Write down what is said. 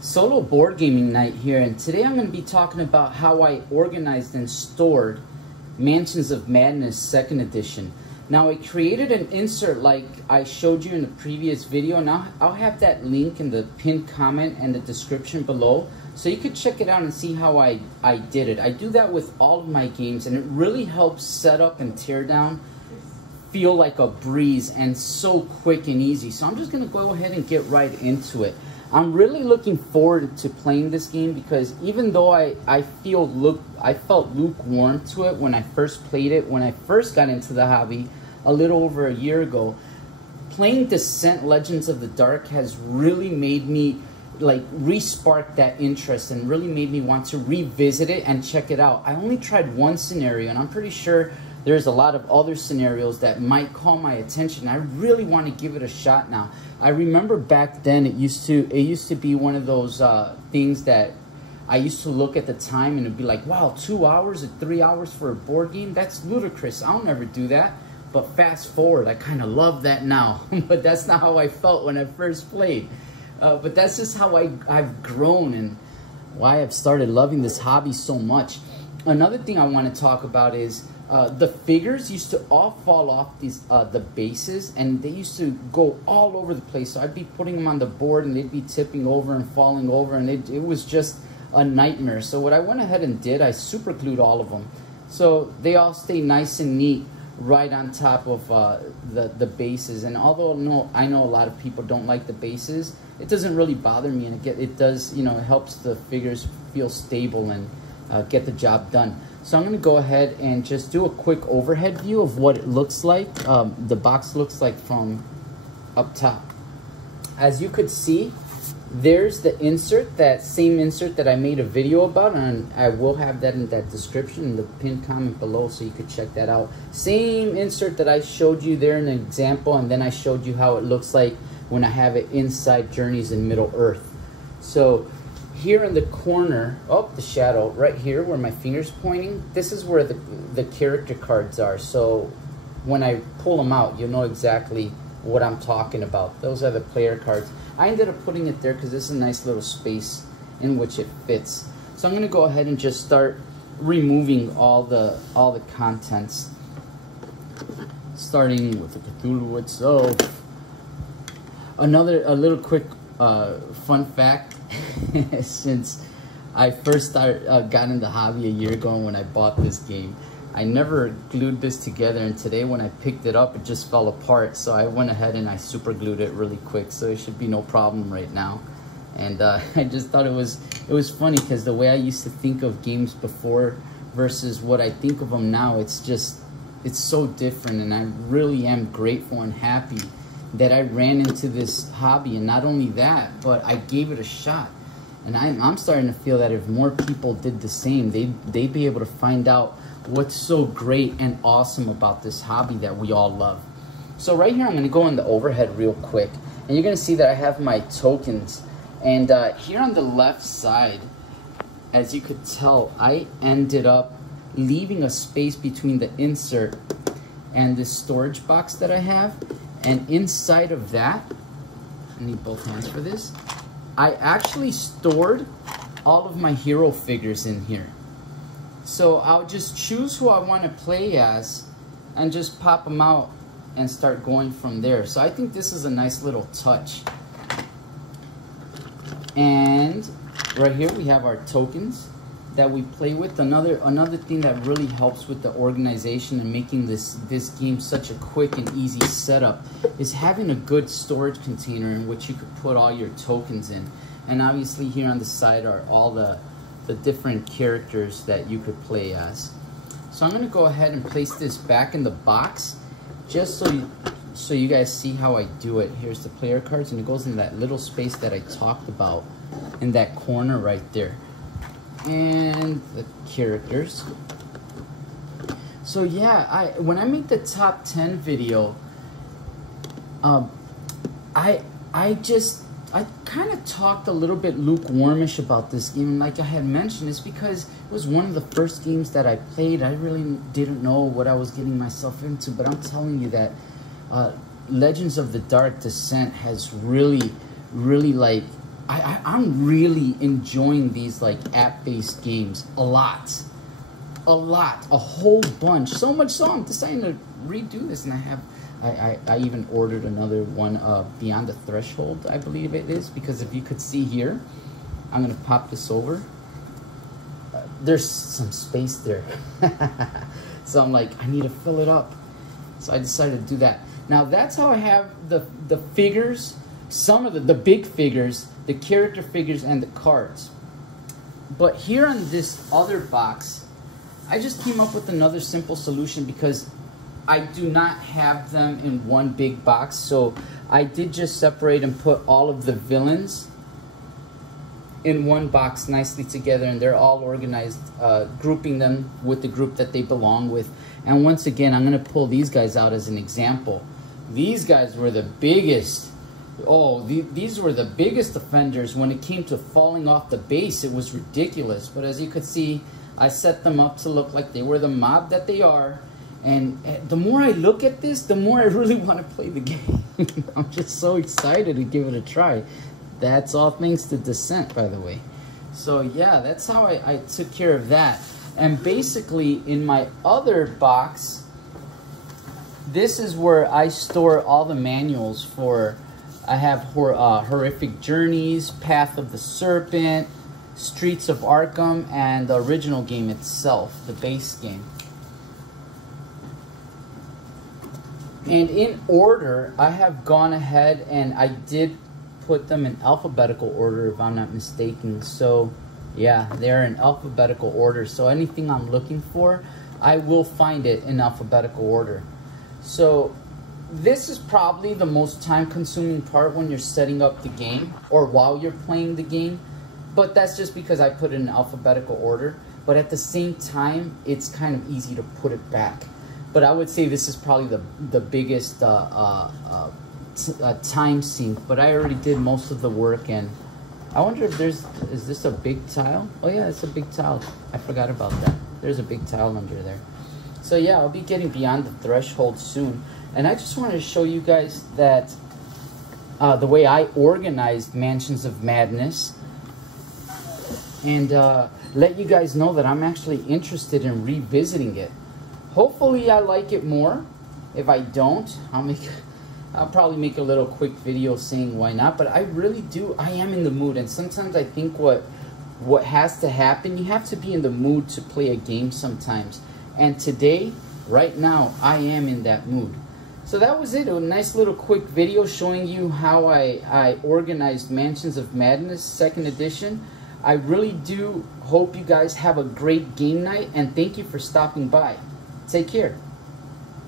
Solo board gaming night here, and today I'm going to be talking about how I organized and stored Mansions of Madness 2nd edition. Now I created an insert like I showed you in the previous video, and I'll have that link in the pinned comment and the description below, so you could check it out and see how I did it. I do that with all of my games, and it really helps set up and tear down feel like a breeze and so quick and easy. So I'm just going to go ahead and get right into it. I'm really looking forward to playing this game because even though I felt lukewarm to it when I first played it, when I first got into the hobby a little over a year ago, playing Descent Legends of the Dark has really made me re-spark that interest and really made me want to revisit it and check it out. I only tried one scenario, and I'm pretty sure there's a lot of other scenarios that might call my attention. I really want to give it a shot now. I remember back then it used to be one of those things that I used to look at the time and it'd be like, wow, 2 hours or 3 hours for a board game? That's ludicrous. I'll never do that. But fast forward, I kind of love that now. But that's not how I felt when I first played. But that's just how I've grown and why I've started loving this hobby so much. Another thing I want to talk about is the figures used to all fall off the bases, and they used to go all over the place. So I'd be putting them on the board and they'd be tipping over and falling over, and it was just a nightmare. So what I went ahead and did, I super glued all of them so they all stay nice and neat right on top of the bases. And although I know a lot of people don't like the bases, it doesn't really bother me, and it does, you know, it helps the figures feel stable and get the job done. So I'm going to go ahead and just do a quick overhead view of what it looks like, the box looks like from up top. As you could see, there's the insert, that same insert that I made a video about, and I will have that in that description in the pinned comment below so you could check that out. Same insert that I showed you there in the example, and then I showed you how it looks like when I have it inside Journeys in Middle-earth. So here in the corner, oh, the shadow, right here where my finger's pointing, this is where the character cards are. So when I pull them out, you'll know exactly what I'm talking about. Those are the player cards. I ended up putting it there because this is a nice little space in which it fits. So I'm going to go ahead and just start removing all the contents, starting with the Cthulhu itself. A little quick fun fact. Since I first got in the hobby a year ago when I bought this game, I never glued this together, and today when I picked it up it just fell apart, so I went ahead and I super glued it really quick, so it should be no problem right now. And I just thought it was funny because the way I used to think of games before versus what I think of them now, it's so different, and I really am grateful and happy that I ran into this hobby. And not only that, but I gave it a shot, and I'm starting to feel that if more people did the same, they'd be able to find out what's so great and awesome about this hobby that we all love. So right here I'm going to go in the overhead real quick, and you're going to see that I have my tokens, and here on the left side, as you could tell, I ended up leaving a space between the insert and this storage box that I have. And inside of that, I need both hands for this, I actually stored all of my hero figures in here. So I'll just choose who I want to play as and just pop them out and start going from there. So I think this is a nice little touch. And right here we have our tokens that we play with. Another thing that really helps with the organization and making this game such a quick and easy setup is having a good storage container in which you could put all your tokens in. And obviously here on the side are all the different characters that you could play as. So I'm going to go ahead and place this back in the box just so you guys see how I do it. Here's the player cards, and it goes in that little space that I talked about in that corner right there. And the characters. So yeah, when I made the top 10 video, I kind of talked a little bit lukewarmish about this game. Like I had mentioned, it's because it was one of the first games that I played. I really didn't know what I was getting myself into, but I'm telling you that Legends of the Dark Descent has really like I'm really enjoying these like app-based games a lot, a whole bunch. So much so I'm deciding to redo this, and I even ordered another one, Beyond the Threshold, I believe it is, because if you could see here, I'm gonna pop this over. There's some space there. So I'm like, I need to fill it up. So I decided to do that. Now that's how I have the figures, some of the big figures, the character figures, and the cards. But here on this other box, I just came up with another simple solution because I do not have them in one big box. So I did just separate and put all of the villains in one box nicely together, and they're all organized, grouping them with the group that they belong with. And once again, I'm going to pull these guys out as an example. These guys were the biggest. Oh, these were the biggest offenders when it came to falling off the base. It was ridiculous. But as you could see, I set them up to look like they were the mob that they are. And the more I look at this, the more I really want to play the game. I'm just so excited to give it a try. That's all thanks to Descent, by the way. So yeah, that's how I took care of that. And basically, in my other box, this is where I store all the manuals for. I have Horrific Journeys, Path of the Serpent, Streets of Arkham, and the original game itself, the base game. And in order, I have gone ahead and I did put them in alphabetical order, if I'm not mistaken. So yeah, they're in alphabetical order. So anything I'm looking for, I will find it in alphabetical order. So this is probably the most time-consuming part when you're setting up the game or while you're playing the game. But that's just because I put it in alphabetical order. But at the same time, it's kind of easy to put it back. But I would say this is probably the biggest time sink. But I already did most of the work, and I wonder if is this a big tile? Oh yeah, it's a big tile. I forgot about that. There's a big tile under there. So yeah, I'll be getting Beyond the Threshold soon. And I just wanted to show you guys that the way I organized Mansions of Madness, and let you guys know that I'm actually interested in revisiting it. Hopefully I like it more. If I don't, I'll probably make a little quick video saying why not. But I really do, I am in the mood. And sometimes I think what has to happen, you have to be in the mood to play a game sometimes. And today, right now, I am in that mood. So that was it, a nice little quick video showing you how I organized Mansions of Madness 2nd edition. I really do hope you guys have a great game night, and thank you for stopping by. Take care.